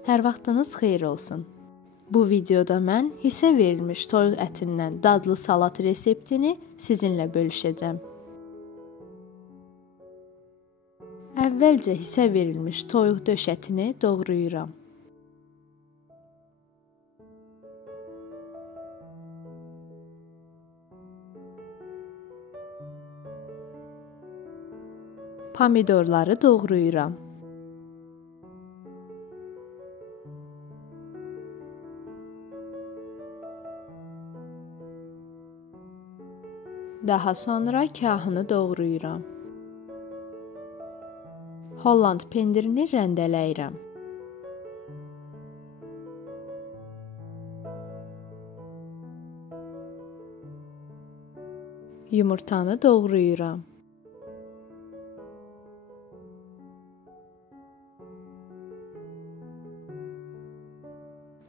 Hər vaxtınız xeyir olsun. Bu videoda mən hissə verilmiş toyuq ətindən dadlı salat reseptini sizinlə bölüşəcəm. Əvvəlcə hissə verilmiş toyuq döş ətini doğrayıram. Pomidorları doğrayıram. Daha sonra kahını doğrayıram. Holland pendirini rəndələyirəm. Yumurtanı doğrayıram.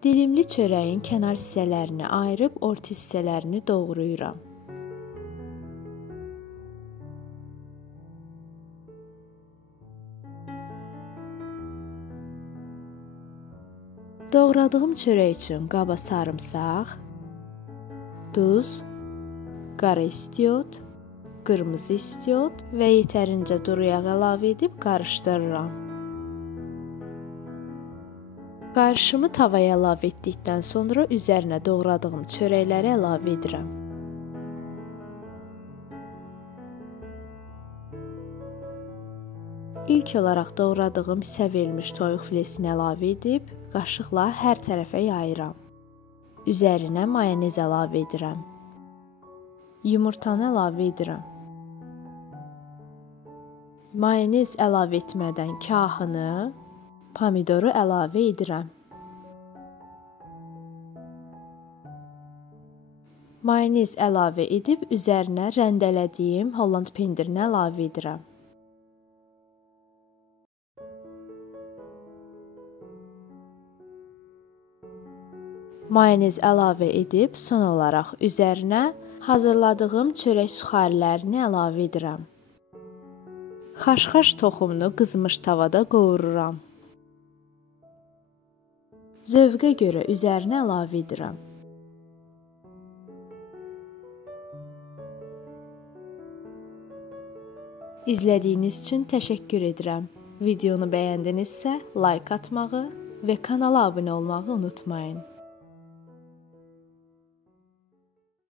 Dilimli çörəyin kənar hissələrini ayırıb orta hissələrini doğrayıram. Doğradığım çörək üçün qaba sarımsaq, duz, qara istiot, qırmızı istiot və yetərincə duru yağ əlavə edib qarışdırıram. Qarışımı tavaya əlavə etdikdən sonra üzərinə doğradığım çörəkləri əlavə edirəm. İlk olaraq doğradığım hissə verilmiş toyuq filesini əlavə edib qaşıqla hər tərəfə yayıram. Üzərinə mayonez əlavə edirəm. Yumurtanı əlavə edirəm. Mayonez əlavə etmədən kahını, pomidoru əlavə edirəm. Mayonez əlavə edib üzərinə rəndələdiyim Holland pendirini əlavə edirəm. Mayonez əlavə edib son olaraq üzərinə hazırladığım çörək suxarilərini əlavə edirəm. Xaş-xaş toxumunu qızmış tavada qovururam. Zövqə görə üzərinə əlavə edirəm. İzlədiyiniz üçün təşəkkür edirəm. Videonu bəyəndinizsə like atmağı və kanala abunə olmağı unutmayın.